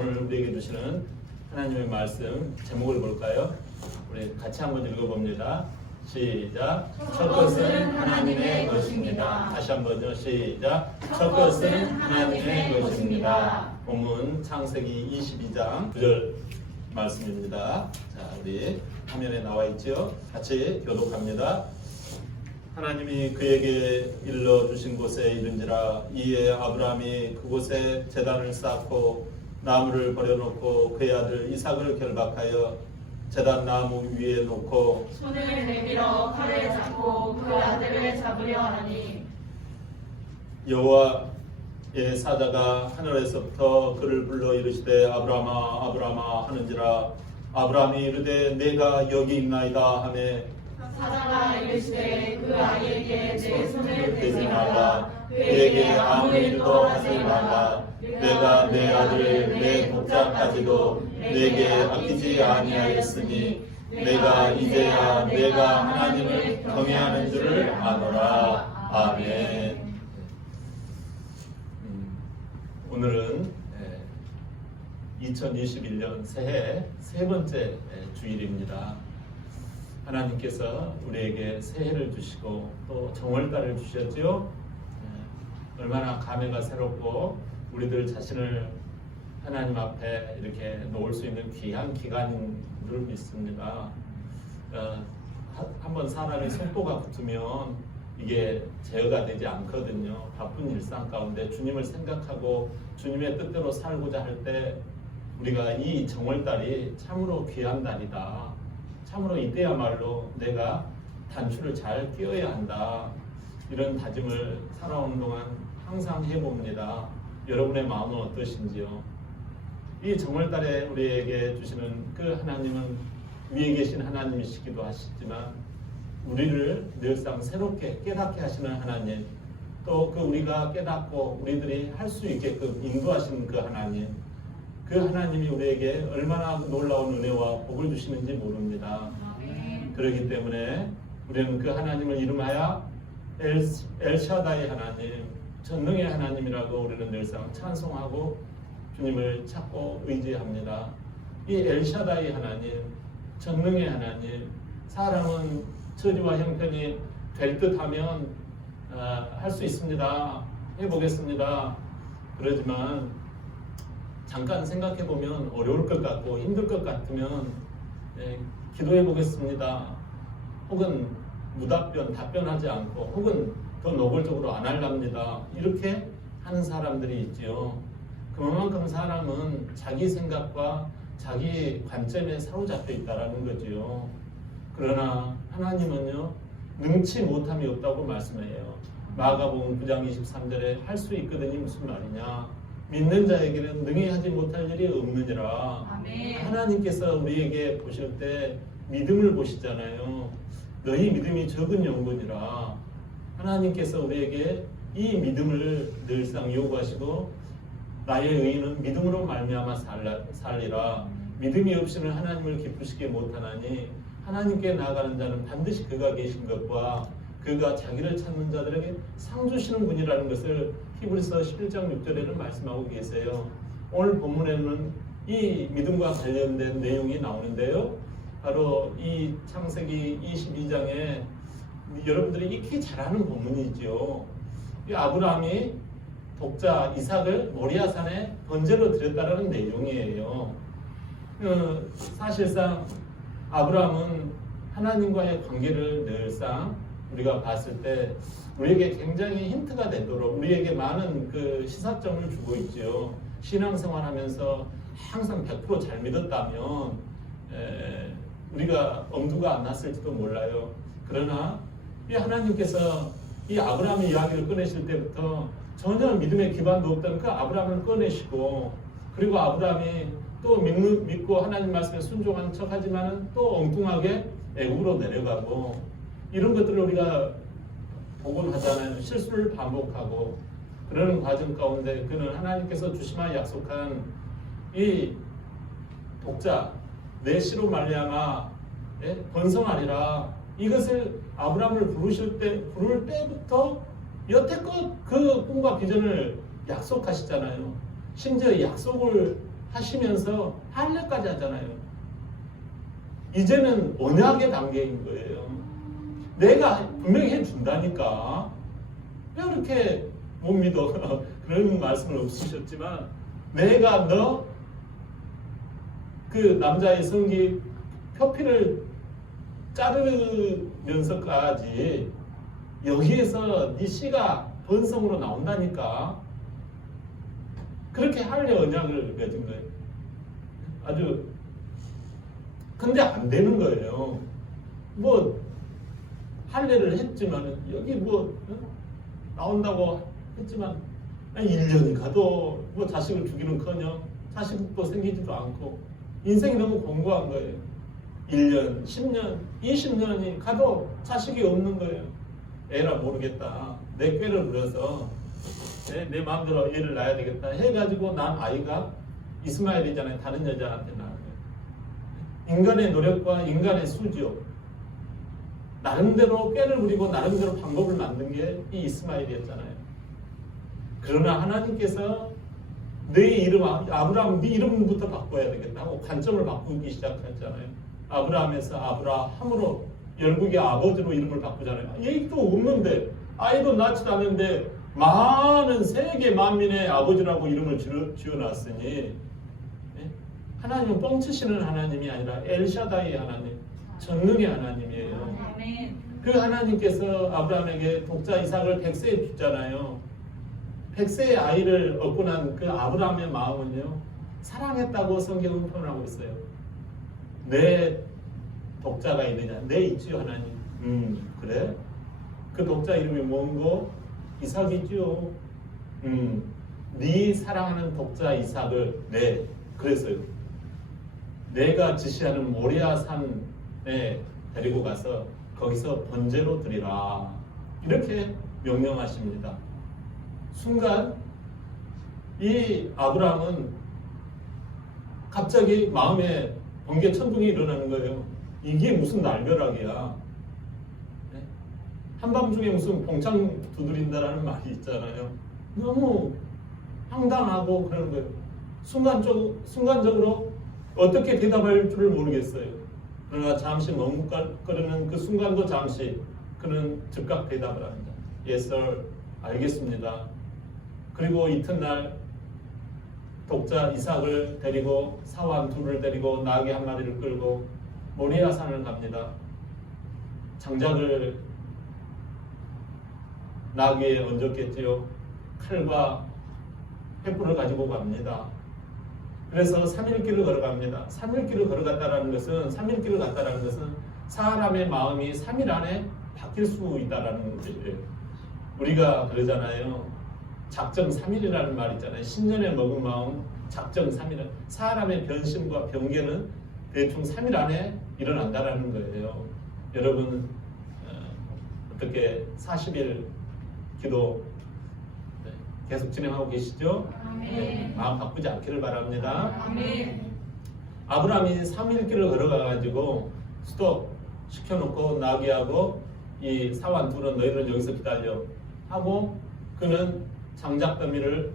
오늘 우리에게 주시는 하나님의 말씀 제목을 볼까요? 우리 같이 한번 읽어봅니다. 시작. 첫 것은 하나님의 것입니다. 다시 한번요. 시작. 첫 것은 하나님의 것입니다. 본문 창세기 22장 9절 말씀입니다. 자, 우리 화면에 나와 있죠. 같이 교독합니다. 하나님이 그에게 일러주신 곳에 이른지라. 이에 아브라함이 그곳에 제단을 쌓고 나무를 버려놓고 그의 아들 이삭을 결박하여 제단 나무 위에 놓고 손을 내밀어 칼을 잡고 그 아들을 잡으려 하니 여호와의 사자가 하늘에서부터 그를 불러 이르시되 아브라함아 아브라함아 하는지라. 아브라함이 이르되 내가 여기 있나이다 하매 사자가 이르시되 그 아이에게 내 손을 대지 말라. 그에게 아무 일도 하지 말라. 내가 내 아들 내 독자까지도 내게 아끼지 아니하였으니 내가 이제야 내가 하나님을 경외하는 줄을 아노라. 아멘. 오늘은 2021년 새해 세 번째 주일입니다. 하나님께서 우리에게 새해를 주시고 또 정월달을 주셨죠. 얼마나 감회가 새롭고 우리들 자신을 하나님 앞에 이렇게 놓을 수 있는 귀한 기간인 줄 믿습니다. 한번 사람이 속도가 붙으면 이게 제어가 되지 않거든요. 바쁜 일상 가운데 주님을 생각하고 주님의 뜻대로 살고자 할 때 우리가 이 정월달이 참으로 귀한 달이다. 참으로 이때야말로 내가 단추를 잘 끼워야 한다. 이런 다짐을 살아오는 동안 항상 해봅니다. 여러분의 마음은 어떠신지요? 이 정월달에 우리에게 주시는 그 하나님은 위에 계신 하나님이시기도 하시지만 우리를 늘상 새롭게 깨닫게 하시는 하나님, 또 그 우리가 깨닫고 우리들이 할 수 있게끔 인도하시는 그 하나님, 그 하나님이 우리에게 얼마나 놀라운 은혜와 복을 주시는지 모릅니다. 그렇기 때문에 우리는 그 하나님을 이름하여 엘샤다이 하나님, 전능의 하나님이라고 우리는 늘상 찬송하고 주님을 찾고 의지합니다. 이 엘샤다이 하나님, 전능의 하나님, 사람은 처지와 형편이 될 듯하면 할 수 있습니다. 해보겠습니다. 그러지만 잠깐 생각해 보면 어려울 것 같고 힘들 것 같으면 기도해 보겠습니다. 혹은 무답변, 답변하지 않고 혹은 더 노골적으로 안 할랍니다. 이렇게 하는 사람들이 있지요. 그만큼 사람은 자기 생각과 자기 관점에 사로잡혀 있다라는 거지요. 그러나 하나님은요, 능치 못함이 없다고 말씀해요. 마가복음 9장 23절에 할 수 있거든이 무슨 말이냐? 믿는 자에게는 능히 하지 못할 일이 없느니라. 아멘. 하나님께서 우리에게 보실 때 믿음을 보시잖아요. 너희 믿음이 적은 영혼이라. 하나님께서 우리에게 이 믿음을 늘상 요구하시고 나의 의인은 믿음으로 말미암아 살리라. 믿음이 없이는 하나님을 기쁘시게 못하나니 하나님께 나아가는 자는 반드시 그가 계신 것과 그가 자기를 찾는 자들에게 상 주시는 분이라는 것을 히브리서 11장 6절에는 말씀하고 계세요. 오늘 본문에는 이 믿음과 관련된 내용이 나오는데요. 바로 이 창세기 22장에 여러분들이 익히 잘 아는 본문이죠. 이 아브라함이 독자 이삭을 모리아산에 번제로 드렸다는 내용이에요. 사실상 아브라함은 하나님과의 관계를 늘상 우리가 봤을 때 우리에게 굉장히 힌트가 되도록 우리에게 많은 그 시사점을 주고 있죠. 신앙생활하면서 항상 100% 잘 믿었다면 우리가 엄두가 안 났을지도 몰라요. 그러나 이 하나님께서 이 아브라함의 이야기를 꺼내실 때부터 전혀 믿음의 기반도 없던 그 아브라함을 꺼내시고, 그리고 아브라함이 또 믿고 하나님 말씀에 순종한 척하지만은 또 엉뚱하게 애국으로 내려가고, 이런 것들을 우리가 보곤 하잖아요. 실수를 반복하고 그러는 과정 가운데 그는 하나님께서 주시마 약속한 이 독자 내 씨로 말미암아 번성하리라, 이것을 아브라함을 부를 때부터 여태껏 그 꿈과 비전을 약속하시잖아요. 심지어 약속을 하시면서 할례까지 하잖아요. 이제는 언약의 단계인 거예요. 내가 분명히 해준다니까 왜 그렇게 못 믿어? 그런 말씀을 없으셨지만 내가 너 그 남자의 성기 표피를 자르면서까지 여기에서 네 씨가 번성으로 나온다니까 그렇게 할례 언약을 맺은 거예요. 아주 근데 안 되는 거예요. 뭐 할례를 했지만 여기 뭐 나온다고 했지만 1년이 가도 뭐 자식을 주기는커녕 자식도 생기지도 않고 인생이 너무 공고한 거예요. 1년, 10년, 20년이 가도 자식이 없는 거예요. 애라 모르겠다. 내 꾀를 부려서 내 마음대로 애를 낳아야 되겠다 해가지고 난 아이가 이스마엘이잖아요. 다른 여자한테 낳은 거예요. 인간의 노력과 인간의 수지요. 나름대로 꾀를 부리고 나름대로 방법을 만든 게 이 이스마엘이었잖아요. 그러나 하나님께서 너의 이름 아브라함 네 이름부터 바꿔야 되겠다 하고 관점을 바꾸기 시작했잖아요. 아브라함에서 아브라함으로 열국의 아버지로 이름을 바꾸잖아요. 얘기도 없는데 아이도 낳지도 않는데 많은 세계 만민의 아버지라고 이름을 지어놨으니 하나님은 뻥치시는 하나님이 아니라 엘샤다이 하나님, 전능의 하나님이에요. 그 하나님께서 아브라함에게 독자 이삭을 100세에 주잖아요. 100세의 아이를 얻고 난 그 아브라함의 마음은요, 사랑했다고 성경은 표현하고 있어요. 내 독자가 있느냐? 내 있지요, 하나님. 그래? 그 독자 이름이 뭔고? 이삭이지요. 네 사랑하는 독자 이삭을 그랬어요. 내가 지시하는 모리아 산에 데리고 가서 거기서 번제로 드리라. 이렇게 명령하십니다. 순간 이 아브라함은 갑자기 마음에 번개 천둥이 일어나는 거예요. 이게 무슨 날벼락이야. 한밤중에 무슨 봉창 두드린다라는 말이 있잖아요. 너무 황당하고 그러는 거예요. 순간적으로 어떻게 대답할 줄을 모르겠어요. 그러나 잠시 머뭇거리는 그 순간도 잠시 그는 즉각 대답을 합니다. Yes, sir. 알겠습니다. 그리고 이튿날 독자 이삭을 데리고 사환 둘을 데리고 나귀 한 마리를 끌고 모리아 산을 갑니다. 장작을 나귀에 얹었겠지요. 칼과 횃불을 가지고 갑니다. 그래서 3일길을 걸어갑니다. 3일길을 걸어갔다라는 것은 사람의 마음이 3일 안에 바뀔 수 있다라는 거예요. 우리가 그러잖아요. 작정 3일이라는 말 있잖아요. 10년에 먹은 마음 작정 3일. 사람의 변심과 변개는 대충 3일 안에 일어난다라는 거예요. 여러분 어떻게 40일 기도 계속 진행하고 계시죠? 네, 마음 바꾸지 않기를 바랍니다. 아멘. 아브라함이 3일 길을 걸어가가지고 스톱 시켜놓고 나귀하고 이 사환 둘은 너희는 여기서 기다려 하고 그는 장작더미를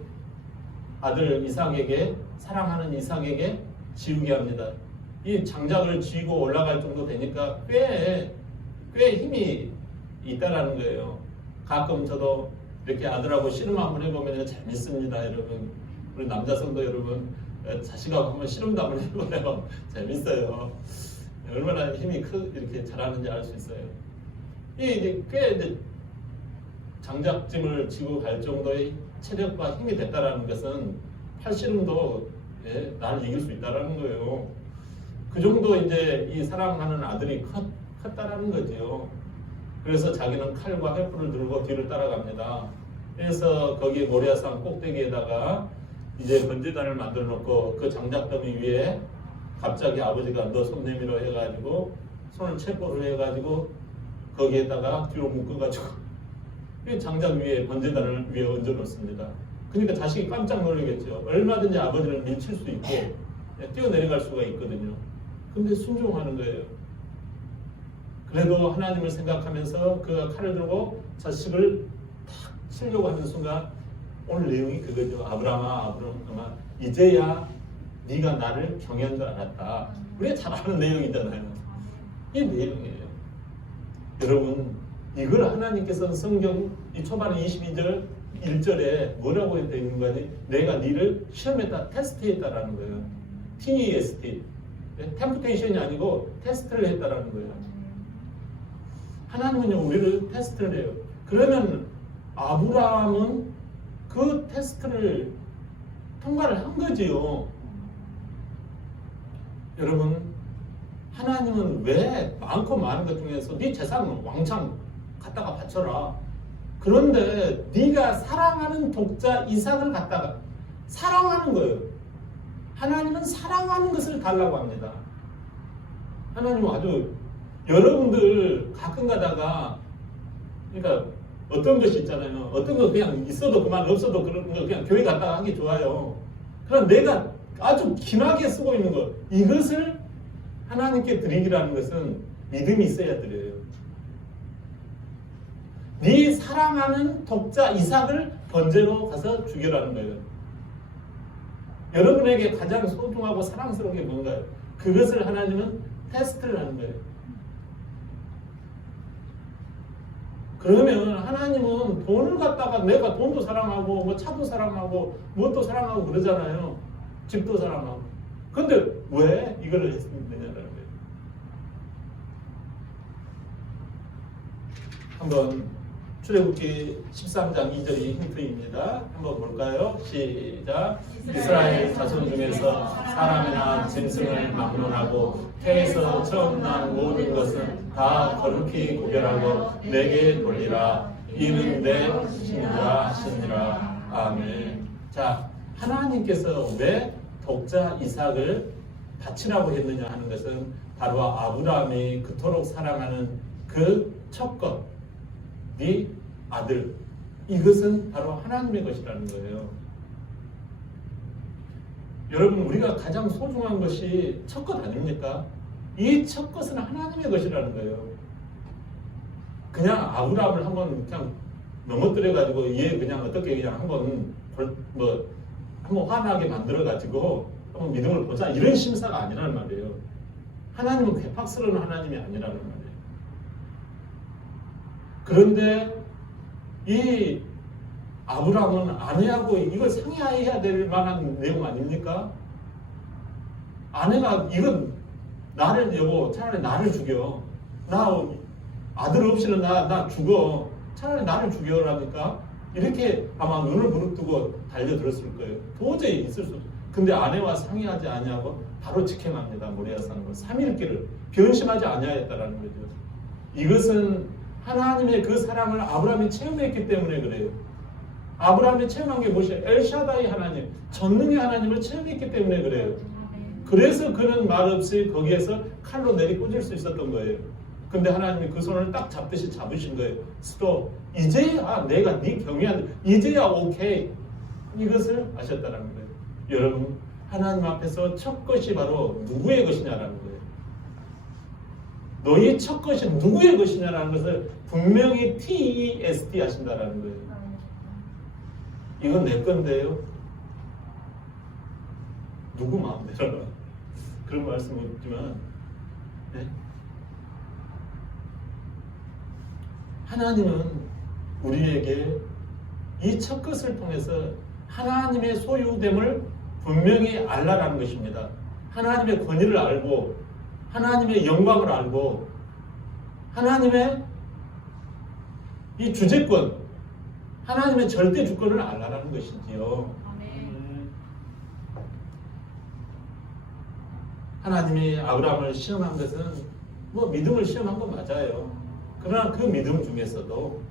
아들 이삭에게 사랑하는 이삭에게 지우게 합니다. 이 장작을 쥐고 올라갈 정도 되니까 꽤 힘이 있다라는 거예요. 가끔 저도 이렇게 아들하고 씨름 한번 해보면 재밌습니다, 여러분. 우리 남자 성도 여러분, 자식하고 한번 씨름도 한번 해보면 재밌어요. 얼마나 힘이 이렇게 잘하는지 알 수 있어요. 이게 꽤 장작짐을 지고 갈 정도의 체력과 힘이 됐다라는 것은 팔씨름도 나를 이길 수 있다라는 거예요. 그 정도 이제 이 사랑하는 아들이 컸다라는 거죠. 그래서 자기는 칼과 횃불을 들고 뒤를 따라갑니다. 그래서 거기 모리아산 꼭대기에다가 이제 번제단을 만들어 놓고 그 장작더미 위에 갑자기 아버지가 너 손 내밀어 해가지고 손을 체포를 해가지고 거기에다가 뒤로 묶어가지고 장작 위에 번제단을 위에 얹어 놓습니다. 그러니까 자식이 깜짝 놀라겠죠. 얼마든지 아버지를 밀칠 수 있고 뛰어내려갈 수가 있거든요. 근데 순종하는 거예요. 그래도 하나님을 생각하면서 그 칼을 들고 자식을 탁 치려고 하는 순간 오늘 내용이 그거죠. 아브라함아 이제야 네가 나를 경외한 줄 알았다. 우리가 잘 아는 내용이잖아요. 이 내용이에요. 여러분, 이걸 하나님께서는 성경 이 초반에 22절 1절에 뭐라고 되어 있는 거니? 내가 너를 시험했다, 테스트했다라는 거예요. TEST. 템프테이션이 아니고 테스트를 했다라는 거예요. 하나님은요, 우리를 테스트를 해요. 그러면 아브라함은 그 테스트를 통과를 한 거지요. 여러분, 하나님은 왜 많고 많은 것 중에서 네 재산을 왕창 갖다가 바쳐라. 그런데 네가 사랑하는 독자 이삭을 갖다가 사랑하는 거예요. 하나님은 사랑하는 것을 달라고 합니다. 하나님은 아주 여러분들 가끔 가다가 그러니까 어떤 것이 있잖아요. 어떤 거 그냥 있어도 그만 없어도 그런 거 그냥 교회 갔다가 하기 좋아요. 그럼 내가 아주 기나게 쓰고 있는 것 이것을 하나님께 드리기라는 것은 믿음이 있어야 드려요. 네 사랑하는 독자 이삭을 번제로 가서 죽여라는 거예요. 여러분에게 가장 소중하고 사랑스러운 게 뭔가요? 그것을 하나님은 테스트를 하는 거예요. 그러면 하나님은 돈을 갖다가 내가 돈도 사랑하고 뭐 차도 사랑하고 무엇도 사랑하고 그러잖아요. 집도 사랑하고. 근데 왜 이걸 했으면 되냐라는 거예요. 한번 출애굽기 13장 2절이 힌트입니다. 한번 볼까요? 시작. 이스라엘 자손 중에서 사람이나 짐승을 막론하고 태에서 처음 난 모든 것은 다 거룩히 구별하고 내게 돌리라. 이는 내 신이라 하시니라. 아멘. 자, 하나님께서 왜 독자 이삭을 바치라고 했느냐 하는 것은 바로 아브라함이 그토록 사랑하는 그 첫 것, 네 아들, 이것은 바로 하나님의 것이라는 거예요. 여러분, 우리가 가장 소중한 것이 첫 것 아닙니까? 이 첫 것은 하나님의 것이라는 거예요. 그냥 아브라함을 한번 그냥 넘어뜨려 가지고 얘 그냥 어떻게 그냥 한번 한번 화나게 만들어 가지고 한번 믿음을 보자 이런 심사가 아니라는 말이에요. 하나님은 괴팍스러운 하나님이 아니라는 말이에요. 그런데 이 아브라함은 아내하고 이걸 상의해야 될 만한 내용 아닙니까? 아내가 이건 나를 여보 차라리 나를 죽여. 나 아들 없이는 나 죽어. 차라리 나를 죽여라니까 이렇게 아마 눈을 부릅뜨고 달려들었을 거예요. 도저히 있을 수 없어요. 근데 아내와 상의하지 아니하고 바로 직행합니다. 모리아산으로 3일길을 변심하지 아니하였다라는 거죠. 이것은 하나님의 그 사랑을 아브라함이 체험했기 때문에 그래요. 아브라함이 체험한 게 무엇이에요? 엘샤다이 하나님, 전능의 하나님을 체험했기 때문에 그래요. 그래서 그는 말없이 거기에서 칼로 내리꽂을 수 있었던 거예요. 근데 하나님이 그 손을 딱 잡듯이 잡으신 거예요. 스톱. 이제야 내가 네 경외하는, 이제야 오케이. 이것을 아셨다는 거예요. 여러분, 하나님 앞에서 첫 것이 바로 누구의 것이냐라는 거예요. 너희 첫 것이 누구의 것이냐라는 것을 분명히 TEST 하신다라는 거예요. 이건 내 건데요. 누구 마음대로 그런 말씀은 없지만 네? 하나님은 우리에게 이 첫 것을 통해서 하나님의 소유됨을 분명히 알라라는 것입니다. 하나님의 권위를 알고 하나님의 영광을 알고 하나님의 이 주재권, 하나님의 절대 주권을 알라라는 것이지요. 하나님이 아브라함을 시험한 것은 뭐 믿음을 시험한 건 맞아요. 그러나 그 믿음 중에서도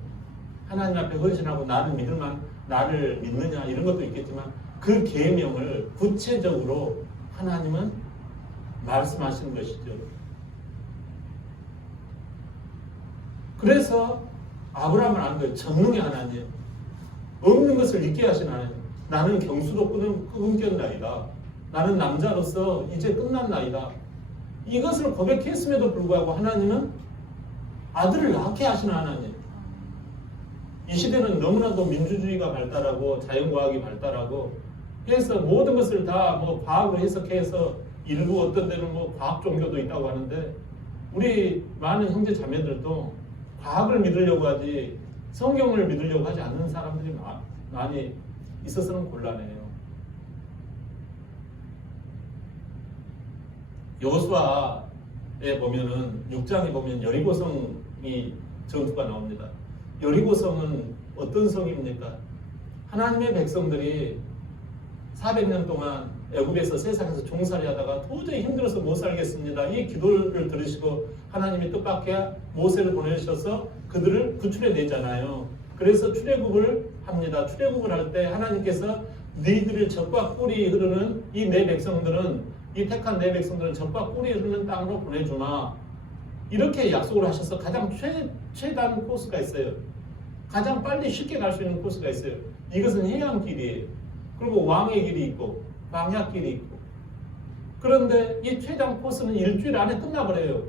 하나님 앞에 헌신하고 나를 믿느냐 이런 것도 있겠지만 그 계명을 구체적으로 하나님은 말씀하시는 것이죠. 그래서 아브라함을 아는 거예요. 전능의 하나님, 없는 것을 있게 하신 하나님. 나는 경수도 끊겼나이다. 나는 남자로서 이제 끝났나이다. 이것을 고백했음에도 불구하고 하나님은 아들을 낳게 하시는 하나님. 이 시대는 너무나도 민주주의가 발달하고 자연과학이 발달하고 해서 모든 것을 다 뭐 과학으로 해석해서 일부 어떤 데는 뭐 과학 종교도 있다고 하는데 우리 많은 형제 자매들도 과학을 믿으려고 하지 성경을 믿으려고 하지 않는 사람들이 많이 있어서는 곤란해요. 여호수아에 보면은 6장에 보면 여리고성이 전투가 나옵니다. 여리고성은 어떤 성입니까? 하나님의 백성들이 400년 동안 애굽에서 세상에서 종살이 하다가 도저히 힘들어서 못 살겠습니다. 이 기도를 들으시고 하나님이 뜻밖의 모세를 보내셔서 그들을 구출해 내잖아요. 그래서 출애굽을 합니다. 출애굽을 할 때 하나님께서 너희들의 젖과 꿀이 흐르는 이 내 백성들은 이 택한 내 백성들은 젖과 꿀이 흐르는 땅으로 보내주마. 이렇게 약속을 하셔서 가장 최단 코스가 있어요. 가장 빨리 쉽게 갈 수 있는 코스가 있어요. 이것은 해안길이에요. 그리고 왕의 길이 있고 광야길이 있고. 그런데 이 최단 코스는 일주일 안에 끝나버려요.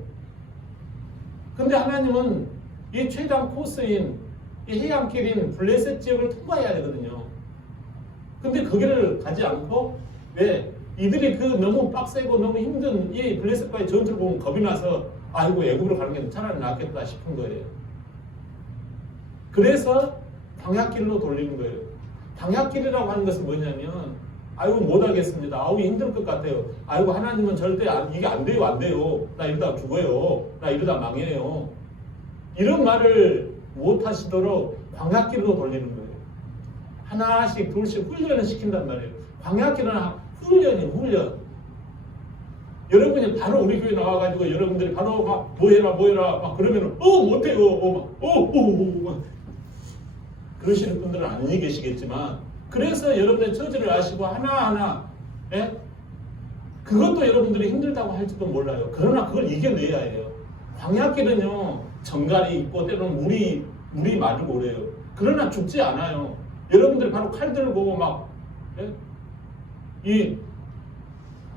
근데 하나님은 이 최단 코스인 이 해안길인 블레셋 지역을 통과해야 되거든요. 근데 그 길을 가지 않고 왜? 이들이 그 너무 빡세고 너무 힘든 이 블레셋과의 전투를 보면 겁이 나서 아이고 애굽으로 가는 게 차라리 낫겠다 싶은 거예요. 그래서 광야길로 돌리는 거예요. 광야길이라고 하는 것은 뭐냐면 아이고 못하겠습니다. 아우 힘들 것 같아요. 아이고 하나님은 절대 이게 안 돼요. 안 돼요. 나 이러다 죽어요. 나 이러다 망해요. 이런 말을 못 하시도록 광야길로 돌리는 거예요. 하나씩 둘씩 훈련을 시킨단 말이에요. 광야길은 훈련이에요. 훈련. 여러분이 바로 우리 교회 나와가지고 여러분들이 바로 막 뭐해라 막 그러면은 못해요. 막 그러시는 분들은 아니 계시겠지만 그래서 여러분의 처지를 아시고 하나하나 그것도 여러분들이 힘들다고 할지도 몰라요. 그러나 그걸 이겨내야 해요. 광야길은요 정갈이 있고 때로는 물이 마르고 그래요. 그러나 죽지 않아요. 여러분들이 바로 칼 들고 막 이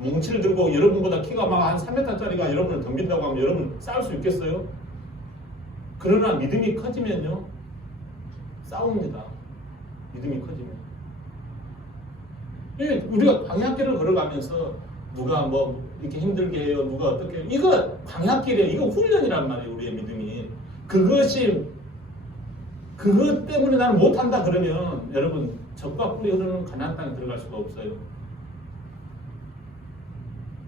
뭉치를 들고 여러분보다 키가 막 한 3m짜리가 여러분을 덤빈다고 하면 여러분 싸울 수 있겠어요? 그러나 믿음이 커지면요 싸웁니다. 믿음이 커지면. 우리가 광야길을 걸어가면서 누가 뭐 이렇게 힘들게 해요. 누가 어떻게 해요. 이거 광야길이에요. 이거 훈련이란 말이에요. 우리의 믿음이. 그것 때문에 나는 못한다 그러면 여러분 젖과 꿀이 흐르는 가나안 땅에 들어갈 수가 없어요.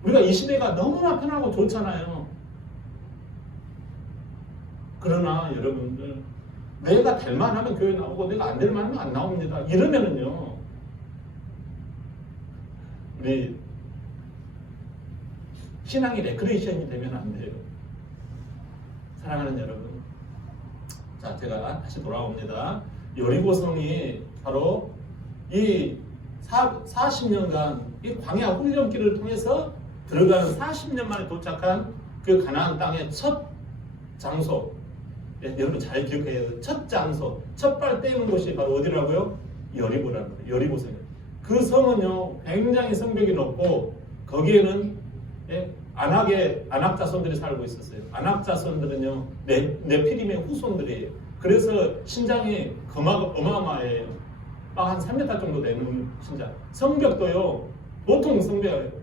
우리가 이 시대가 너무나 편하고 좋잖아요. 그러나 여러분들 내가 될 만하면 교회 나오고 내가 안 될 만하면 안 나옵니다. 이러면은요 우리 신앙이 레크레이션이 되면 안 돼요. 사랑하는 여러분, 자 제가 다시 돌아옵니다. 여리고성이 바로 이 40년간 이 광야 훈련길을 통해서 들어가는 40년 만에 도착한 그 가나안 땅의 첫 장소. 여러분 잘 기억해야 돼요. 첫 장소, 첫 발 떼는 곳이 바로 어디라고요? 여리고라는 거예요. 여리고성이에요. 그 성은요 굉장히 성벽이 높고 거기에는 아낙 자손들이 살고 있었어요. 아낙 자손들은요 네피림의 후손들이에요. 그래서 신장이 어마어마해요. 막 한 3m 정도 되는 신장. 성벽도요 보통 성벽이에요.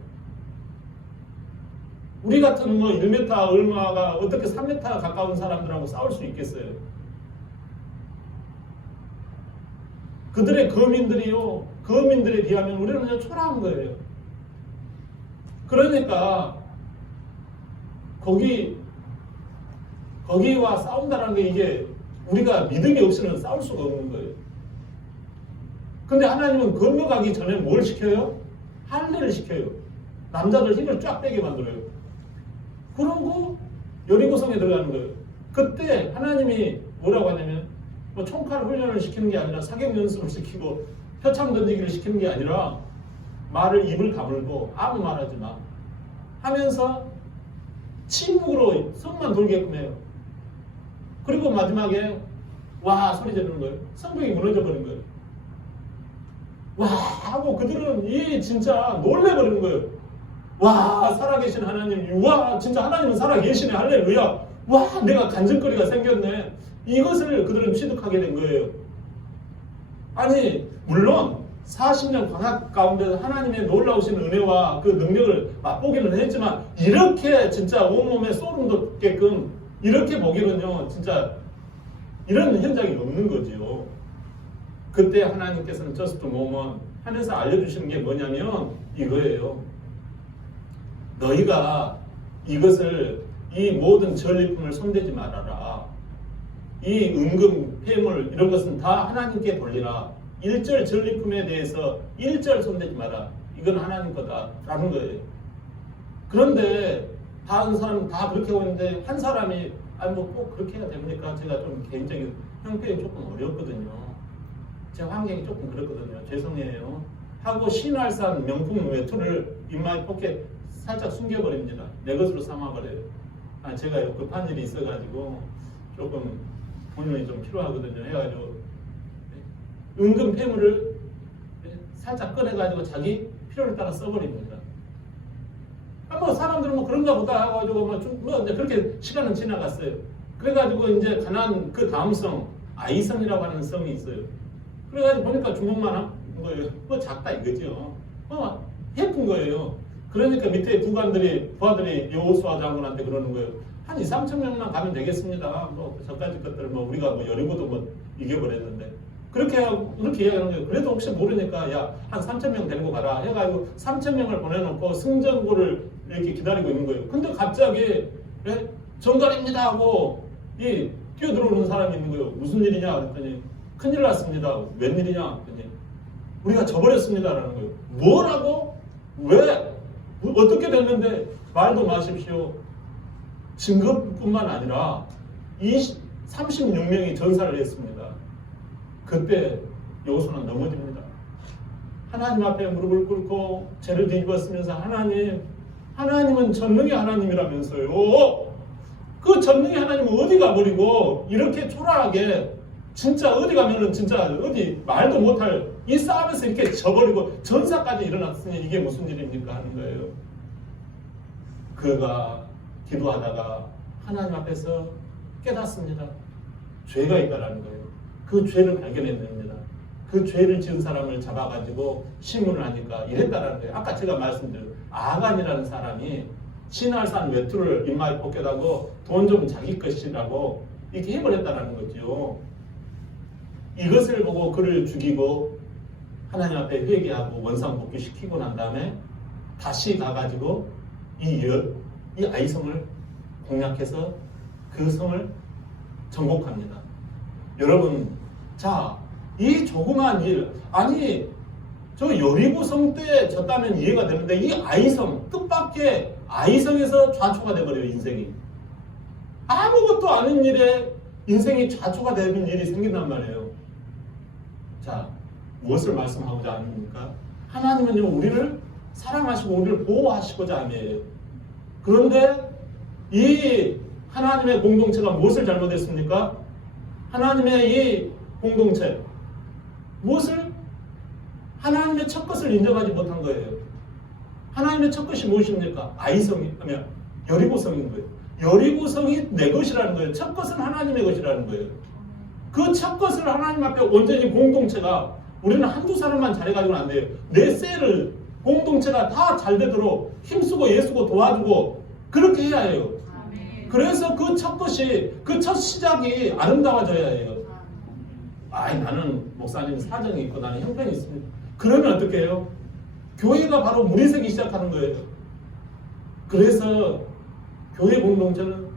우리 같은 뭐 1m 얼마가 어떻게 3m 가까운 사람들하고 싸울 수 있겠어요? 그들의 거민들에 비하면 우리는 그냥 초라한 거예요. 그러니까 거기와 싸운다는 게 이게 우리가 믿음이 없이는 싸울 수가 없는 거예요. 근데 하나님은 건너가기 전에 뭘 시켜요? 할례를 시켜요. 남자들 힘을 쫙 빼게 만들어요. 그러고 여리고성에 들어가는 거예요. 그때 하나님이 뭐라고 하냐면 뭐 총칼 훈련을 시키는 게 아니라 사격 연습을 시키고 표창 던지기를 시키는 게 아니라 말을 입을 다물고 아무 말하지 마 하면서 침묵으로 성만 돌게끔 해요. 그리고 마지막에 와 소리 지르는 거예요. 성벽이 무너져 버린 거예요. 와 하고 그들은 진짜 놀래버리는 거예요. 와 살아계신 하나님, 와 진짜 하나님은 살아계시네, 할렐루야. 와 내가 간증거리가 생겼네. 이것을 그들은 취득하게 된 거예요. 아니 물론 40년 광야 가운데 하나님의 놀라우신 은혜와 그 능력을 맛보기는 했지만 이렇게 진짜 온몸에 소름 돋게끔 이렇게 보기는요 진짜 이런 현장이 없는 거지요. 그때 하나님께서는 저스트 모먼 하면서 알려주시는 게 뭐냐면 이거예요. 너희가 이것을 이 모든 전리품을 손대지 말아라. 이 은금, 폐물 이런 것은 다 하나님께 돌리라. 1절 전리품에 대해서 1절 손대지 마라. 이건 하나님 거다라는 거예요. 그런데 다른 사람 다 그렇게 하고 있는데 한 사람이 아니 뭐 꼭 그렇게 해야 됩니까? 제가 좀 개인적인 형편이 조금 어렵거든요. 제 환경이 조금 그렇거든요. 죄송해요. 하고 신활산 명품 외투를 인마이 포켓 살짝 숨겨버립니다. 내 것으로 삼아버려요. 아 제가 급한 일이 있어가지고 조금 돈이 좀 필요하거든요. 해가지고 은근 폐물을 살짝 꺼내가지고 자기 필요를 따라 써버립니다. 뭐 사람들은 뭐 그런가 보다 해가지고 뭐 이제 그렇게 시간은 지나갔어요. 그래가지고 이제 가나안 그 다음 성 아이성이라고 하는 성이 있어요. 그래가지고 보니까 주먹만 한 거예요. 뭐 작다 이거죠. 예쁜 거예요. 그러니까 밑에 부하들이 여호수아 장군한테 그러는 거예요. 한 2, 3천 명만 가면 되겠습니다. 뭐 저까지 것들을 뭐 우리가 뭐 여리고도 뭐 이겨버렸는데 그렇게 이야기하는 거예요. 그래도 혹시 모르니까 야 한 3천 명 데리고 가라 해가지고 3천 명을 보내놓고 승전고를 이렇게 기다리고 있는 거예요. 근데 갑자기 정갈입니다 하고 이 뛰어들어오는 사람이 있는 거예요. 무슨 일이냐 그랬더니 큰일 났습니다. 웬일이냐 그랬더니 우리가 져버렸습니다라는 거예요. 뭐라고? 왜? 어떻게 됐는데? 말도 마십시오. 증거뿐만 아니라 36명이 전사를 했습니다. 그때 여호수아는 넘어집니다. 하나님 앞에 무릎을 꿇고 죄를 뒤집었으면서 하나님은 전능의 하나님이라면서요. 그 전능의 하나님은 어디 가버리고 이렇게 초라하게 진짜 어디 가면은 진짜 어디 말도 못할 이 싸움에서 이렇게 져버리고 전사까지 일어났으니 이게 무슨 일입니까 하는 거예요. 그가 기도하다가 하나님 앞에서 깨닫습니다. 죄가 있다라는 거예요. 그 죄를 발견했습니다. 그 죄를 지은 사람을 잡아가지고 신문을 하니까 이랬다라는 거예요. 아까 제가 말씀드린 아간이라는 사람이 신할산 외투를 인마에 벗겨다고 돈 좀 자기 것이라고 이렇게 해버렸다라는 거죠. 이것을 보고 그를 죽이고 하나님 앞에 회개하고 원상복귀시키고 난 다음에 다시 가가지고 이 아이성을 공략해서 그 성을 정복합니다. 여러분, 자, 이 조그만 일, 아니 저 여리고 성 때 졌다면 이해가 되는데 이 아이성, 뜻밖의 아이성에서 좌초가 돼버려요. 인생이 아무것도 아닌 일에 인생이 좌초가 되는 일이 생긴단 말이에요. 자, 무엇을 말씀하고자 합니까? 하나님은요 우리를 사랑하시고 우리를 보호하시고자 함이에요. 그런데 이 하나님의 공동체가 무엇을 잘못했습니까? 하나님의 이 공동체 무엇을? 하나님의 첫 것을 인정하지 못한 거예요. 하나님의 첫 것이 무엇입니까? 아이성이 하면 여리고성인 거예요. 여리고성이 내 것이라는 거예요. 첫 것은 하나님의 것이라는 거예요. 그 첫 것을 하나님 앞에 온전히 공동체가 우리는 한두 사람만 잘해가지고는 안 돼요. 내 셀을 공동체가 다 잘 되도록 힘쓰고 예수고 도와주고 그렇게 해야 해요. 그래서 그 첫 것이 그 첫 시작이 아름다워져야 해요. 아이 나는 목사님 사정이 있고 나는 형편이 있습니다. 그러면 어떻게 해요? 교회가 바로 물이 새기 시작하는 거예요. 그래서 교회 공동체는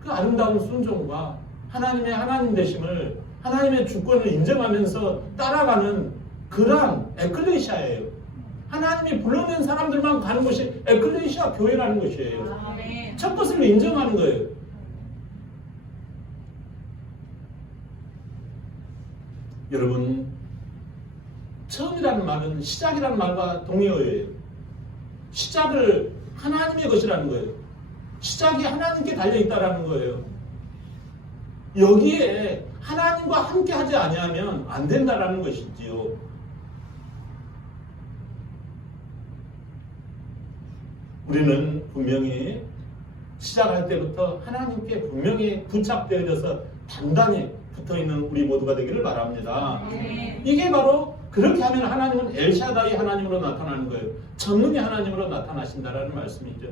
그 아름다운 순종과 하나님의 하나님 되심을 하나님의 주권을 인정하면서 따라가는 그러한 에클레시아예요. 하나님이 불러낸 사람들만 가는 것이 에클레시아 교회라는 것이에요. 첫 것을 인정하는 거예요. 여러분, 처음이라는 말은 시작이라는 말과 동의어예요. 시작을 하나님의 것이라는 거예요. 시작이 하나님께 달려있다라는 거예요. 여기에 하나님과 함께 하지 아니하면 안 된다라는 것이지요. 우리는 분명히 시작할 때부터 하나님께 분명히 부착되어져서 단단히 붙어있는 우리 모두가 되기를 바랍니다. 이게 바로 그렇게 하면 하나님은 엘샤다이 하나님으로 나타나는 거예요. 전능의 하나님으로 나타나신다라는 말씀이죠.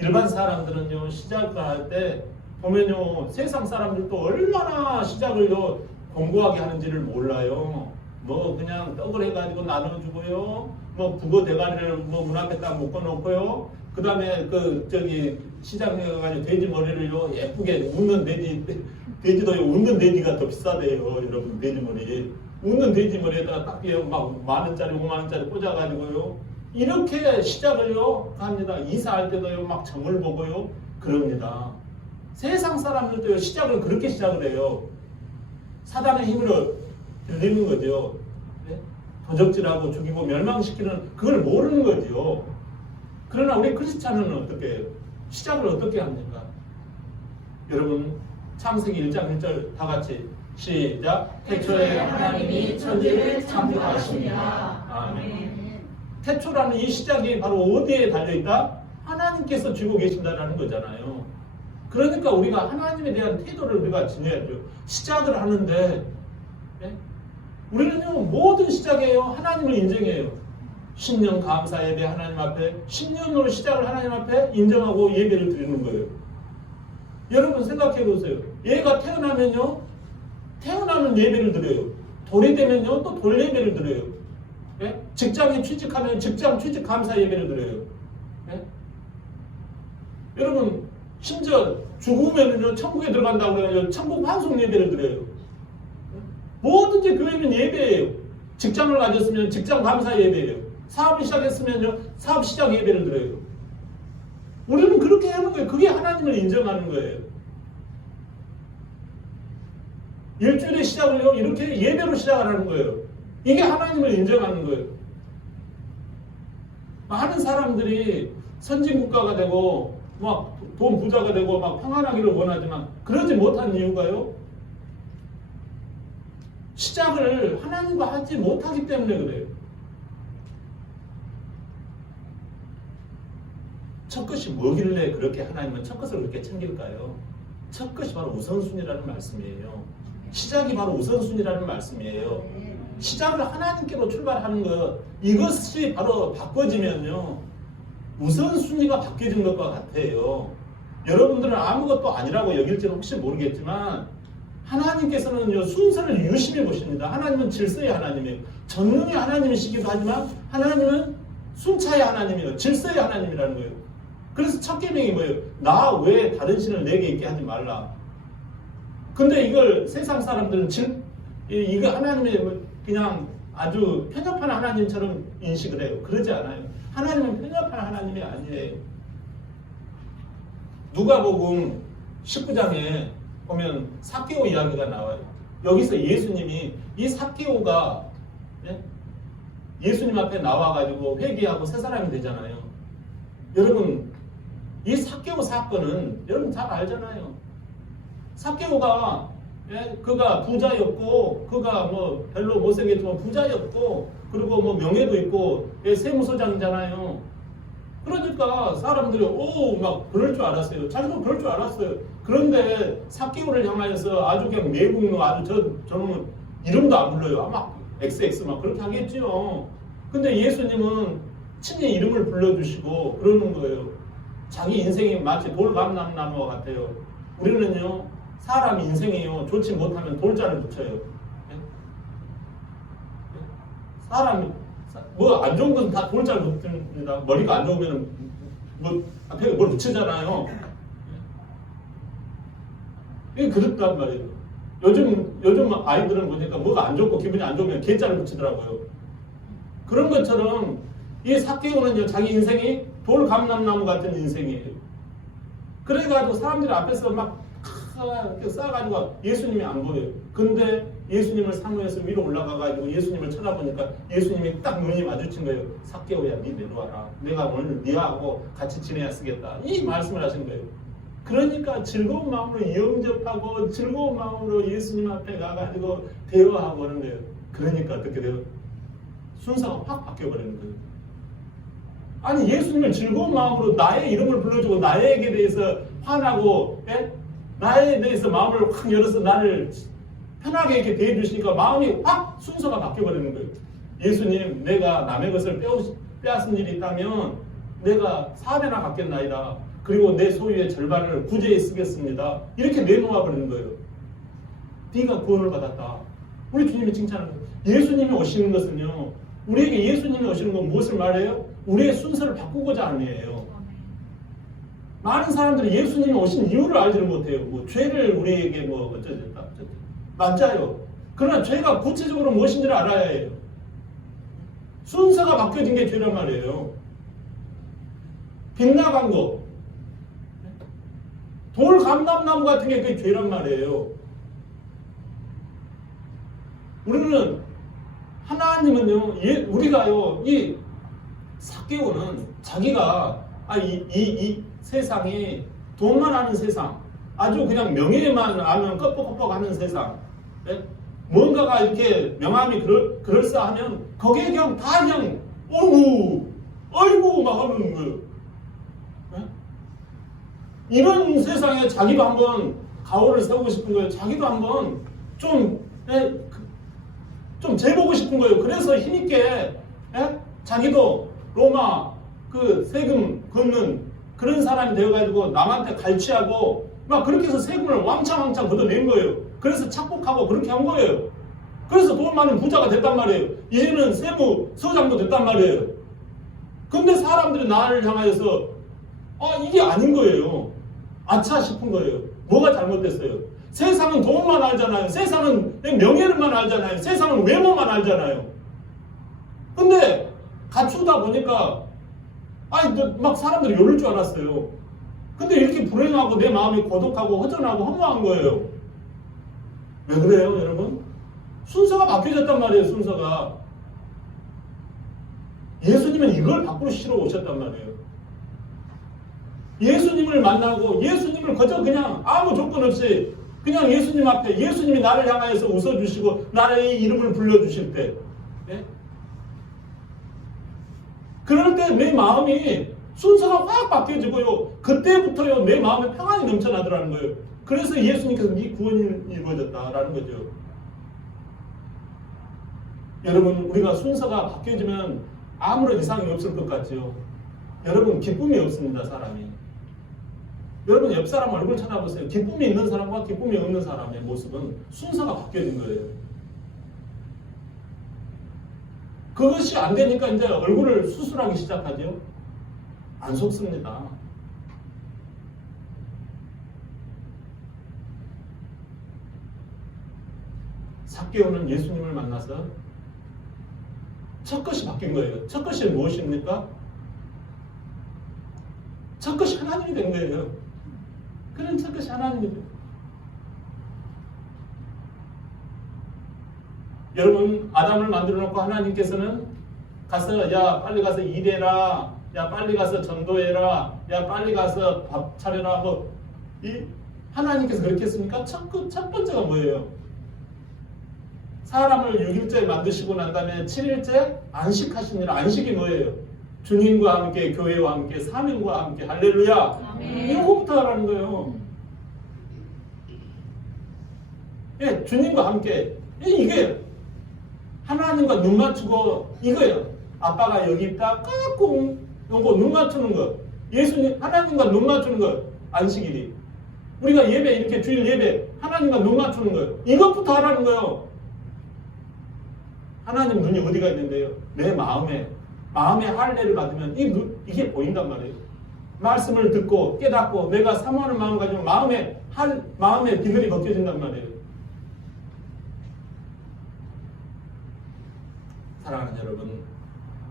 일반 사람들은요, 시작을 할 때 보면요, 세상 사람들도 얼마나 시작을요 공고하게 하는지를 몰라요. 뭐 그냥 떡을 해가지고 나눠주고요, 뭐 북어 대가리를 뭐 문 앞에 딱 묶어놓고요, 그 다음에 시장해가지고 돼지 머리를요 예쁘게 웃는 돼지도 웃는 돼지가 더 비싸대요, 여러분. 돼지 머리, 웃는 돼지 머리에다가 딱 막 10,000원짜리 50,000원짜리 꽂아가지고요 이렇게 시작을요 합니다. 이사할 때도요 막 점을 보고요 그럽니다. 세상 사람들도요 시작을 그렇게 시작을 해요. 사단의 힘으로 들리는 거죠. 네? 도적질하고 죽이고 멸망시키는 그걸 모르는 거죠. 그러나 우리 크리스찬은 어떻게 해요? 시작을 어떻게 합니까? 여러분, 창세기 1장 1절 다 같이 시작. 태초에 하나님이 천지를 창조하시니라. 아멘. 태초라는 이 시작이 바로 어디에 달려있다? 하나님께서 쥐고 계신다는 거잖아요. 그러니까 우리가 하나님에 대한 태도를 우리가 지녀야죠. 시작을 하는데, 네? 우리는요 모든 시작에요 하나님을 인정해요. 신년 감사 예배 하나님 앞에, 신년으로 시작을 하나님 앞에 인정하고 예배를 드리는 거예요. 여러분 생각해 보세요. 얘가 태어나면요, 태어나면 예배를 드려요. 돌이 되면요 또 돌 예배를 드려요. 예? 직장에 취직하면 직장 취직 감사 예배를 드려요. 예? 여러분 심지어 죽으면은요 천국에 들어간다고 그래요. 천국 환송 예배를 드려요. 뭐든지 교회는 예배예요. 직장을 가졌으면 직장 감사 예배예요. 사업을 시작했으면요 사업 시작 예배를 드려요. 우리는 그렇게 하는 거예요. 그게 하나님을 인정하는 거예요. 일주일의 시작을요 이렇게 예배로 시작을 하는 거예요. 이게 하나님을 인정하는 거예요. 많은 사람들이 선진국가가 되고 막 돈 부자가 되고 막 평안하기를 원하지만 그러지 못한 이유가요, 시작을 하나님과 하지 못하기 때문에 그래요. 첫 것이 뭐길래 그렇게 하나님은 첫 것을 그렇게 챙길까요? 첫 것이 바로 우선순위라는 말씀이에요. 시작이 바로 우선순위라는 말씀이에요. 시작을 하나님께로 출발하는 것, 이것이 바로 바꿔지면요 우선순위가 바뀌어진 것과 같아요. 여러분들은 아무것도 아니라고 여길지는 혹시 모르겠지만 하나님께서는 순서를 유심히 보십니다. 하나님은 질서의 하나님이에요. 전능의 하나님이시기도 하지만 하나님은 순차의 하나님이에요. 질서의 하나님이라는 거예요. 그래서 첫 계명이 뭐예요? 나 외에 다른 신을 내게 있게 하지 말라. 근데 이걸 세상 사람들은 이거 하나님의 그냥 아주 편협한 하나님처럼 인식을 해요. 그러지 않아요. 하나님은 편협한 하나님이 아니에요. 누가복음 19장에 보면 삭개오 이야기가 나와요. 여기서 예수님이 이 삭개오가 예수님 앞에 나와가지고 회개하고 새 사람이 되잖아요. 여러분 이 삭개오 사건은 여러분 잘 알잖아요. 삭개오가 그가 부자였고 그가 뭐 별로 못생겼지만 부자였고 그리고 뭐 명예도 있고 세무서장이잖아요. 그러니까 사람들이 막 그럴 줄 알았어요. 자기도 그럴 줄 알았어요. 그런데 삭개오를 향하여서 아주 그냥 매국노 아주 저는 이름도 안 불러요. 아마 XX 막 그렇게 하겠죠. 근데 예수님은 친히 이름을 불러주시고 그러는 거예요. 자기 인생이 마치 돌감람나무와 같아요. 우리는요 사람 인생이요 좋지 못하면 돌자를 붙여요. 사람이 뭐 안 좋은 건 다 돌자를 붙입니다. 머리가 안 좋으면 뭐 앞에 뭘 붙이잖아요. 이게 그렇단 말이에요. 요즘 아이들은 보니까 뭐가 안 좋고 기분이 안 좋으면 개자를 붙이더라고요. 그런 것처럼 이 삭개오는요 자기 인생이 돌감람나무 같은 인생이에요. 그래가지고 사람들이 앞에서 막 이렇게 쌓아가지고 예수님이 안 보여요. 근데 예수님을 산후에서 위로 올라가가지고 예수님을 쳐다보니까 예수님이 딱 눈이 마주친 거예요. 삭개오야, 네 내려와라. 내가 오늘 네하고 같이 지내야 쓰겠다. 이 말씀을 하신 거예요. 그러니까 즐거운 마음으로 영접하고 즐거운 마음으로 예수님 앞에 가가지고 대화하고 하는 거예요. 그러니까 어떻게 돼요? 순서가 확 바뀌어버리는 거예요. 아니 예수님을 즐거운 마음으로 나의 이름을 불러주고 나에게 대해서 화나고 나에 대해서 마음을 확 열어서 나를 편하게 이렇게 대해주시니까 마음이 확 순서가 바뀌어버리는 거예요. 예수님, 내가 남의 것을 빼앗은 일이 있다면 내가 4배나 갚겠나이다. 그리고 내 소유의 절반을 구제에 쓰겠습니다. 이렇게 내놓아 버리는 거예요. 네가 구원을 받았다. 우리 주님이 칭찬하는 거예요. 예수님이 오시는 것은요, 우리에게 예수님이 오시는 건 무엇을 말해요? 우리의 순서를 바꾸고자 하는 거예요. 많은 사람들이 예수님이 오신 이유를 알지를 못해요. 뭐 죄를 우리에게 뭐 어쩌겠다. 맞아요. 그러나 죄가 구체적으로 무엇인지를 알아야 해요. 순서가 바뀌어진 게 죄란 말이에요. 빗나간 거, 돌 감람나무 같은 게 그게 죄란 말이에요. 우리는 하나님은요, 우리가요, 이 삭개오는 자기가 이 세상이 돈만 아는 세상, 아주 그냥 명예만 아면 껍벅껍벅하는 세상, 예? 뭔가가 이렇게 명함이 그럴싸하면 거기에 그냥 다 그냥 어이구 막 하는 거예요. 예? 이런 세상에 자기도 한번 가오를 세우고 싶은 거예요. 자기도 한번 좀 재보고 싶은 거예요. 그래서 힘있게 자기도 로마 그 세금 걷는 그런 사람이 되어가지고 남한테 갈취하고 막 그렇게 해서 세금을 왕창 걷어낸 거예요. 그래서 착복하고 그렇게 한 거예요. 그래서 돈 많은 부자가 됐단 말이에요. 이제는 세무서장도 됐단 말이에요. 근데 사람들이 나를 향하여서 이게 아닌 거예요. 아차 싶은 거예요. 뭐가 잘못됐어요? 세상은 돈만 알잖아요. 세상은 명예를만 알잖아요. 세상은 외모만 알잖아요. 근데 갖추다 보니까 막 사람들이 요럴 줄 알았어요. 근데 이렇게 불행하고 내 마음이 고독하고 허전하고 허무한 거예요. 왜 그래요, 여러분? 순서가 바뀌어졌단 말이에요, 순서가. 예수님은 이걸 바꾸시러 오셨단 말이에요. 예수님을 만나고 예수님을 그저 그냥 아무 조건 없이 그냥 예수님 앞에 예수님이 나를 향하여서 웃어주시고 나의 이름을 불러주실 때, 예? 그럴 때 내 마음이 순서가 확 바뀌어지고요. 그때부터요 내 마음에 평안이 넘쳐나더라는 거예요. 그래서 예수님께서 네 구원이 이루어졌다라는 거죠. 여러분, 우리가 순서가 바뀌어지면 아무런 이상이 없을 것 같죠. 여러분, 기쁨이 없습니다, 사람이. 여러분, 옆 사람 얼굴 쳐다보세요. 기쁨이 있는 사람과 기쁨이 없는 사람의 모습은 순서가 바뀌어진 거예요. 그것이 안 되니까 이제 얼굴을 수술하기 시작하죠. 안 속습니다. 삭개오는 예수님을 만나서 첫 것이 바뀐 거예요. 첫 것이 무엇입니까? 첫 것이 하나님이 된 거예요. 그런 첫 것이 하나님이 된 거예요. 여러분, 아담을 만들어 놓고 하나님께서는 가서 빨리 가서 일해라, 빨리 가서 전도해라, 빨리 가서 밥 차려라. 하나님께서 그렇게 했습니까? 첫 번째가 뭐예요? 사람을 6일째 만드시고 난 다음에 7일째 안식하시니라. 안식이 뭐예요? 주님과 함께, 교회와 함께, 사명과 함께, 할렐루야. 이거부터 하라는 거예요. 예, 주님과 함께. 이게 하나님과 눈 맞추고 이거예요. 아빠가 여기 있다, 깍꿍, 요거 눈 맞추는 거. 예수님, 하나님과 눈 맞추는 거. 안식일이. 우리가 예배, 이렇게 주일 예배, 하나님과 눈 맞추는 거예요. 이것부터 하라는 거예요. 하나님 눈이 어디가 있는데요? 내 마음에 할례를 받으면 이게 보인단 말이에요. 말씀을 듣고 깨닫고 내가 사모하는 마음을 가지면 마음에 비늘이 벗겨진단 말이에요. 사랑하는 여러분,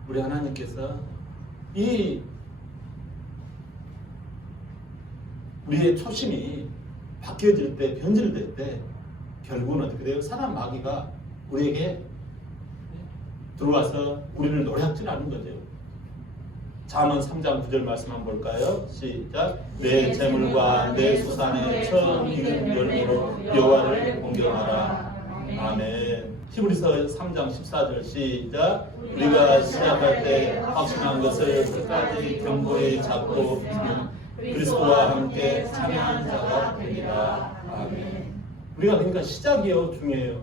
우리 하나님께서 우리의 초심이 바뀌어질 때, 변질될 때 결국은 어떻게 돼요? 사단 마귀가 우리에게 들어와서 우리를 노략질하는 거죠. 잠언 3장 9절 말씀 한번 볼까요? 시작. 내 재물과 내 수산의 처음 익은 열매로 여호와를 공경하라. 아멘. 히브리서 3장 14절 시작. 우리가 시작할 때 확신한 것을 끝까지 견고히 잡고 그리스도와 함께 참여한 자가 되리라. 아멘. 우리가 그러니까 시작이요 중요해요.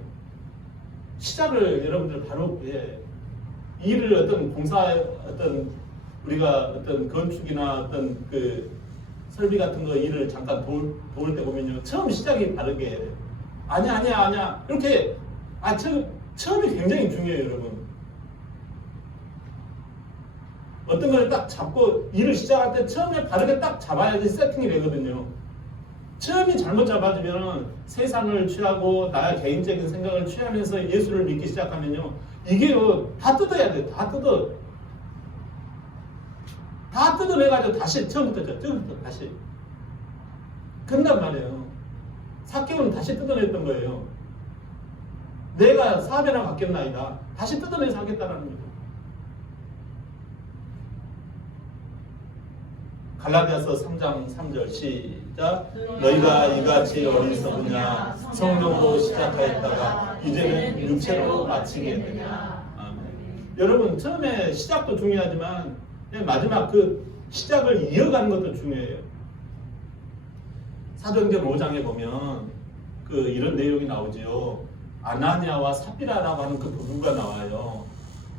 시작을 여러분들 바로 일을 어떤 공사 어떤 우리가 어떤 건축이나 어떤 그 설비 같은 거 일을 잠깐 도울 때 보면요, 처음 시작이 다르게 아니야 이렇게 처음이 굉장히 중요해요, 여러분. 어떤 걸 딱 잡고 일을 시작할 때 처음에 바르게 딱 잡아야지 세팅이 되거든요. 처음이 잘못 잡아주면 세상을 취하고 나의 개인적인 생각을 취하면서 예수를 믿기 시작하면요, 이게요 다 뜯어야 돼. 다 뜯어내가지고 다시 처음부터 다시 끝난 말이에요. 삭개오는 다시 뜯어냈던 거예요. 내가 사배나 받겠나이다. 다시 뜯어내서 하겠다라는 거죠. 갈라디아서 3장 3절 시작. 너희가 이같이 어리석으냐 성령으로 시작하였다가 이제는 육체로 마치게 되냐. 아멘. 여러분, 처음에 시작도 중요하지만 마지막 그 시작을 이어가는 것도 중요해요. 사도행전 5장에 보면 이런 내용이 나오지요. 아나니아와 삽비라라고 하는 그 부부가 나와요.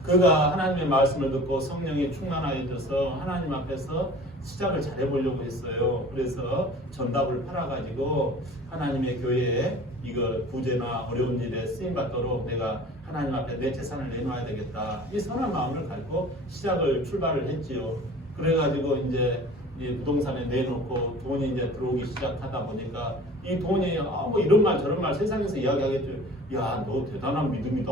그가 하나님의 말씀을 듣고 성령이 충만하여져서 하나님 앞에서 시작을 잘해보려고 했어요. 그래서 전답을 팔아가지고 하나님의 교회에 이거 부재나 어려운 일에 쓰임받도록 내가 하나님 앞에 내 재산을 내놓아야 되겠다. 이 선한 마음을 갖고 출발을 했지요. 그래가지고 이제 부동산에 내놓고 돈이 이제 들어오기 시작하다 보니까 이 돈이 뭐 이런 말 저런 말 세상에서 이야기하겠죠. 야, 너 대단한 믿음이다.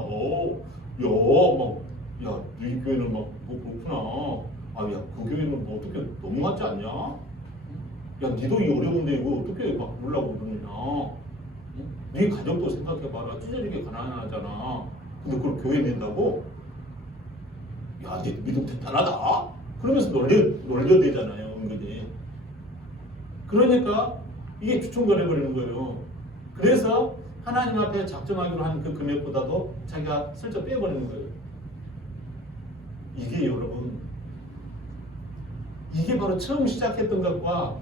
야, 네 교회는 뭐 그렇구나. 야, 그 교회는 뭐 어떻게 넘어갔지 않냐? 야, 니도 이 어려운데 이거 어떻게 막 보려고 그러느냐? 네 가족도 생각해봐라. 찢어지게 가난하잖아. 근데 그걸 교회에 낸다고? 야, 네 믿음 대단하다. 그러면서 놀려대잖아요, 은근히. 그러니까 이게 주춤거려버리는 거예요. 그래서 하나님 앞에 작정하기로 한 그 금액보다도 자기가 슬쩍 빼버리는 거예요. 이게 여러분, 이게 바로 처음 시작했던 것과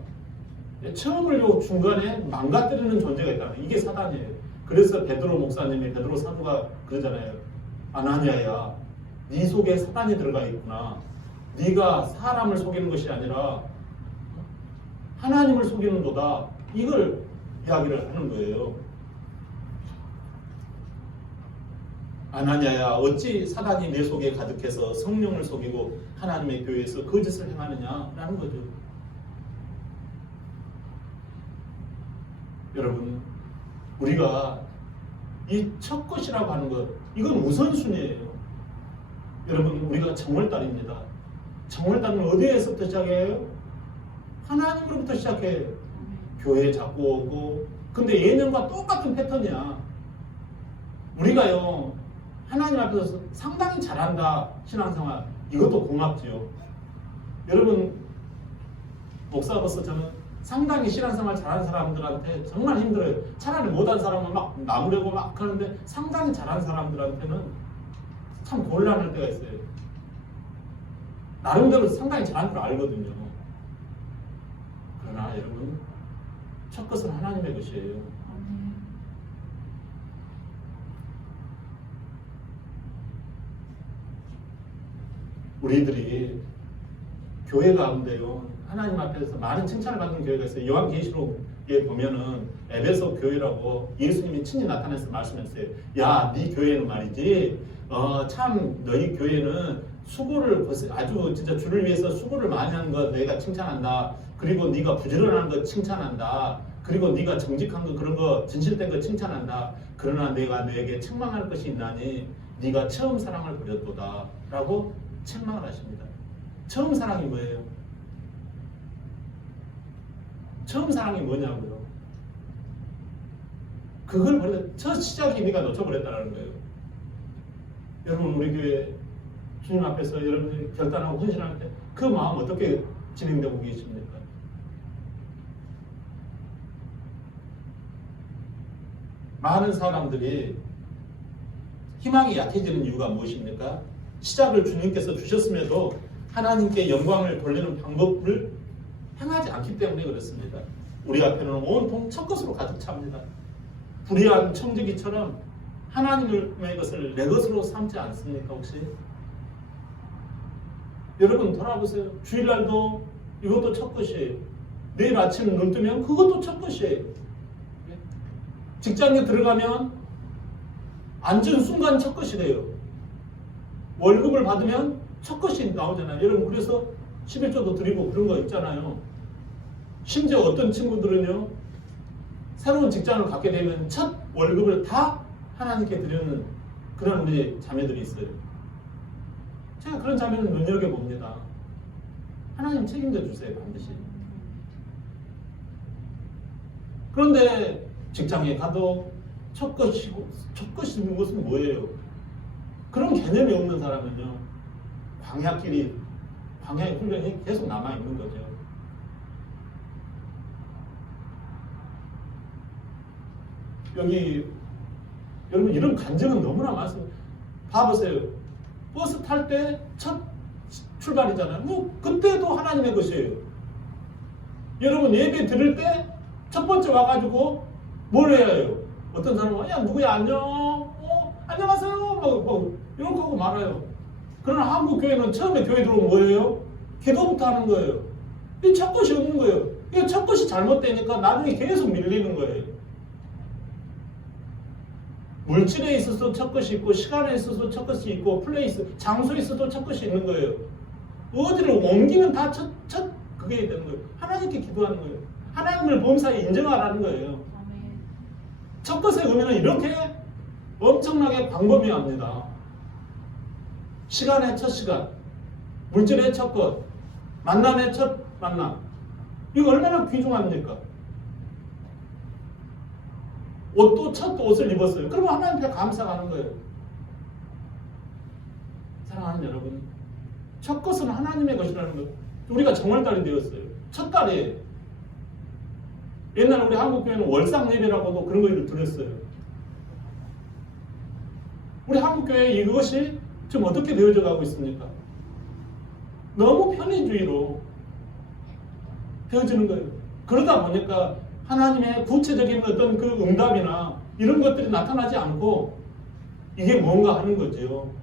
처음을 중간에 망가뜨리는 존재가 있다는, 이게 사단이에요. 그래서 베드로 목사님이, 베드로 사도가 그러잖아요. 아나니아야, 네 속에 사단이 들어가 있구나. 네가 사람을 속이는 것이 아니라 하나님을 속이는 거다. 이걸 이야기를 하는 거예요. 아나니아야, 어찌 사단이 내 속에 가득해서 성령을 속이고 하나님의 교회에서 거짓을 행하느냐라는 거죠. 여러분, 우리가 이 첫 것이라고 하는 것, 이건 우선순위예요. 여러분, 우리가 정월달입니다. 정월달은 어디에서부터 시작해요? 하나님으로부터 시작해요. 교회에 자꾸 오고. 근데 예년과 똑같은 패턴이야. 우리가요, 하나님 앞에서 상당히 잘한다, 신앙생활. 이것도 고맙지요. 여러분, 목사로서 저는 상당히 신앙생활 잘하는 사람들한테 정말 힘들어요. 차라리 못한 사람은 막 나무래고 막 하는데 상당히 잘하는 사람들한테는 참 곤란할 때가 있어요. 나름대로 상당히 잘하는 걸 알거든요. 그러나 여러분, 첫 것은 하나님의 것이에요. 우리들이 교회 가운데요, 하나님 앞에서 많은 칭찬을 받는 교회가 있어요. 요한계시록에 보면은 에베소 교회라고 예수님이 친히 나타나서 말씀했어요. 야, 네 교회는 말이지, 참 너희 교회는 수고를 아주 진짜 주를 위해서 수고를 많이 하는 거 내가 칭찬한다. 그리고 네가 부지런한 거 칭찬한다. 그리고 네가 정직한 거, 그런 거 진실된 거 칭찬한다. 그러나 내가 너에게 책망할 것이 있나니 네가 처음 사랑을 버렸도다 라고 책망을 하십니다. 처음 사랑이 뭐예요? 처음 사랑이 뭐냐고요? 그걸 버려, 첫 시작이 네가 놓쳐버렸다는 거예요. 여러분, 우리 교회 주님 앞에서 여러분들이 결단하고 헌신할 때 그 마음 어떻게 진행되고 계십니까? 많은 사람들이 희망이 약해지는 이유가 무엇입니까? 시작을 주님께서 주셨음에도 하나님께 영광을 돌리는 방법을 행하지 않기 때문에 그렇습니다. 우리 앞에는 온통 첫 것으로 가득 찹니다. 불의한 청지기처럼 하나님의 것을 내 것으로 삼지 않습니까 혹시? 여러분 돌아보세요. 주일날도 이것도 첫 것이에요. 내일 아침 눈 뜨면 그것도 첫 것이에요. 직장에 들어가면 앉은 순간 첫 것이 돼요. 월급을 받으면 첫 것이 나오잖아요. 여러분 그래서 11조도 드리고 그런 거 있잖아요. 심지어 어떤 친구들은요. 새로운 직장을 갖게 되면 첫 월급을 다 하나님께 드리는 그런 우리 자매들이 있어요. 제가 그런 자매는 눈여겨봅니다. 하나님 책임져 주세요. 반드시. 그런데 직장에 가도 첫 것인 것은 뭐예요? 그런 개념이 없는 사람은요. 광야의 훈련이 계속 남아있는 거죠. 여기 여러분 이런 간증은 너무나 많습니다. 봐보세요. 버스 탈 때 첫 출발이잖아요. 뭐 그때도 하나님의 것이에요. 여러분 예배 드릴 때 첫 번째 와가지고 뭘 해야 해요? 어떤 사람은 야 누구야 안녕 안녕하세요 뭐 이런 거 하고 말아요. 그러나 한국 교회는 처음에 교회 들어오면 뭐예요? 기도부터 하는 거예요. 이 첫 것이 없는 거예요. 이 첫 것이 잘못되니까 나중에 계속 밀리는 거예요. 물질에 있어서 첫 것이 있고 시간에 있어서 첫 것이 있고 플레이스, 장소에 있어도 첫 것이 있는 거예요. 어디를 옮기면 다 첫 그게 되는 거예요. 하나님께 기도하는 거예요. 하나님을 범사에 인정하라는 거예요. 첫 것의 의미는 이렇게 엄청나게 광범위합니다. 시간의 첫 시간, 물질의 첫 것, 만남의 첫 만남. 이거 얼마나 귀중합니까? 옷도 첫 옷을 입었어요. 그러면 하나님께 감사하는 거예요. 사랑하는 여러분, 첫 것은 하나님의 것이라는 것. 우리가 정월달이 되었어요. 첫 달이에요. 옛날에 우리 한국교회는 월상 예배라고도 그런 걸 들었어요. 우리 한국교회 이것이 지금 어떻게 되어져 가고 있습니까? 너무 편의주의로 되어지는 거예요. 그러다 보니까 하나님의 구체적인 어떤 그 응답이나 이런 것들이 나타나지 않고 이게 뭔가 하는 거죠.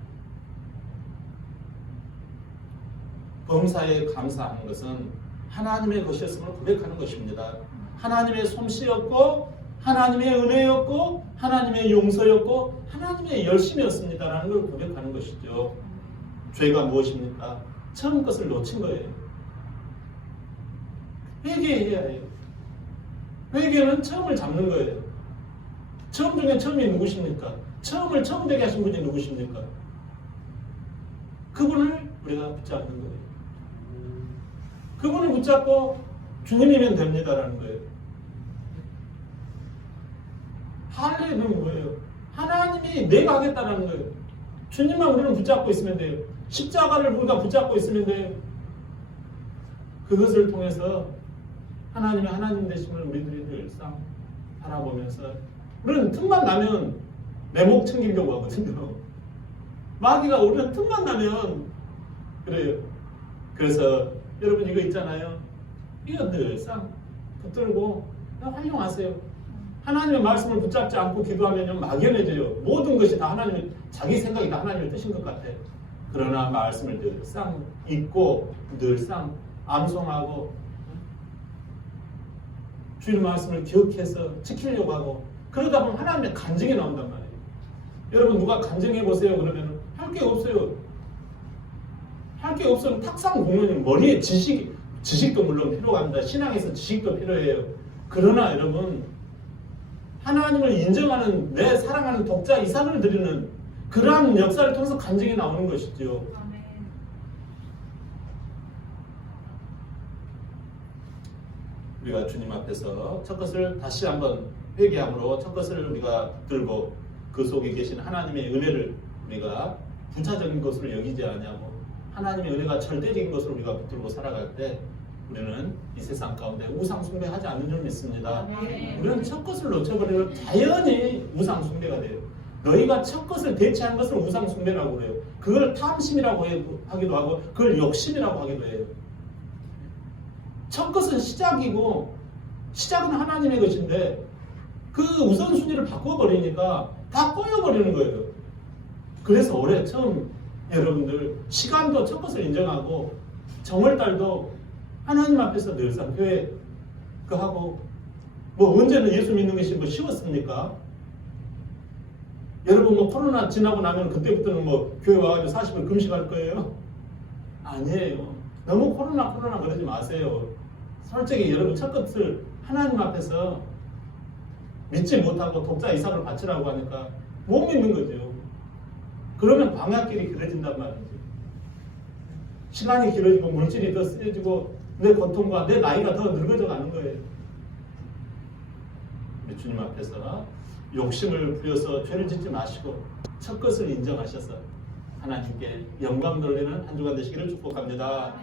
범사에 감사하는 것은 하나님의 것이었음을 고백하는 것입니다. 하나님의 솜씨였고 하나님의 은혜였고 하나님의 용서였고 하나님의 열심이었습니다라는 걸 고백하는 것이죠. 죄가 무엇입니까? 처음 것을 놓친 거예요. 회개해야 해요. 회개는 처음을 잡는 거예요. 처음 중에 처음이 누구십니까? 처음을 처음 되게 하신 분이 누구십니까? 그분을 우리가 붙잡는 거예요. 그분을 붙잡고 주님이면 됩니다라는 거예요. 할례는 뭐예요? 하나님이 내가 하겠다는 거예요. 주님만 우리는 붙잡고 있으면 돼요. 십자가를 우리가 붙잡고 있으면 돼요. 그것을 통해서 하나님의 하나님 되심을 우리들이 늘상 바라보면서 우리는 틈만 나면 내 목 챙기려고 하거든요. 마귀가 우리는 틈만 나면 그래요. 그래서 여러분 이거 있잖아요. 이거 늘상 붙들고 활용하세요. 하나님의 말씀을 붙잡지 않고 기도하면 막연해져요. 모든 것이 다 하나님의 자기 생각이 다 하나님의 뜻인 것 같아. 그러나 말씀을 늘상 읽고 늘상 암송하고 주님 말씀을 기억해서 지키려고 하고 그러다 보면 하나님의 간증이 나온단 말이에요. 여러분 누가 간증해 보세요 그러면 할 게 없어요. 할 게 없으면 탁상 공론이 머리에 지식도 물론 필요가 합니다. 신앙에서 지식도 필요해요. 그러나 여러분 하나님을 인정하는 내 사랑하는 독자 이삭을 드리는 그러한 역사를 통해서 간증이 나오는 것이죠. 아멘. 우리가 주님 앞에서 첫 것을 다시 한번 회개함으로 첫 것을 우리가 들고 그 속에 계신 하나님의 은혜를 우리가 부차적인 것으로 여기지 않냐고 하나님의 은혜가 절대적인 것으로 우리가 붙들고 살아갈 때 우리는 이 세상 가운데 우상 숭배하지 않는 줄 믿습니다. 아멘. 우리는 첫 것을 놓쳐버리면 자연히 우상 숭배가 돼요. 너희가 첫 것을 대체한 것을 우상 숭배라고 그래요. 그걸 탐심이라고 하기도 하고 그걸 욕심이라고 하기도 해요. 첫 것은 시작이고 시작은 하나님의 것인데 그 우선순위를 바꿔버리니까 다 꼬여버리는 거예요. 그래서 올해 처음 여러분들 시간도 첫 것을 인정하고 정월달도 하나님 앞에서 늘상 교회 그 하고 뭐 언제는 예수 믿는 것이 뭐 쉬웠습니까? 여러분 뭐 코로나 지나고 나면 그때부터는 뭐 교회 와가지고 40일 금식할 거예요? 아니에요. 너무 코로나 그러지 마세요. 솔직히 여러분 첫 것을 하나님 앞에서 믿지 못하고 독자 이삭을 바치라고 하니까 못 믿는 거죠. 그러면 광야길이 길어진단 말이죠. 시간이 길어지고 물질이 더 세지고 내 고통과 내 나이가 더 늙어져 가는 거예요. 우리 주님 앞에서 욕심을 부려서 죄를 짓지 마시고 첫 것을 인정하셔서 하나님께 영광 돌리는 한 주간 되시기를 축복합니다.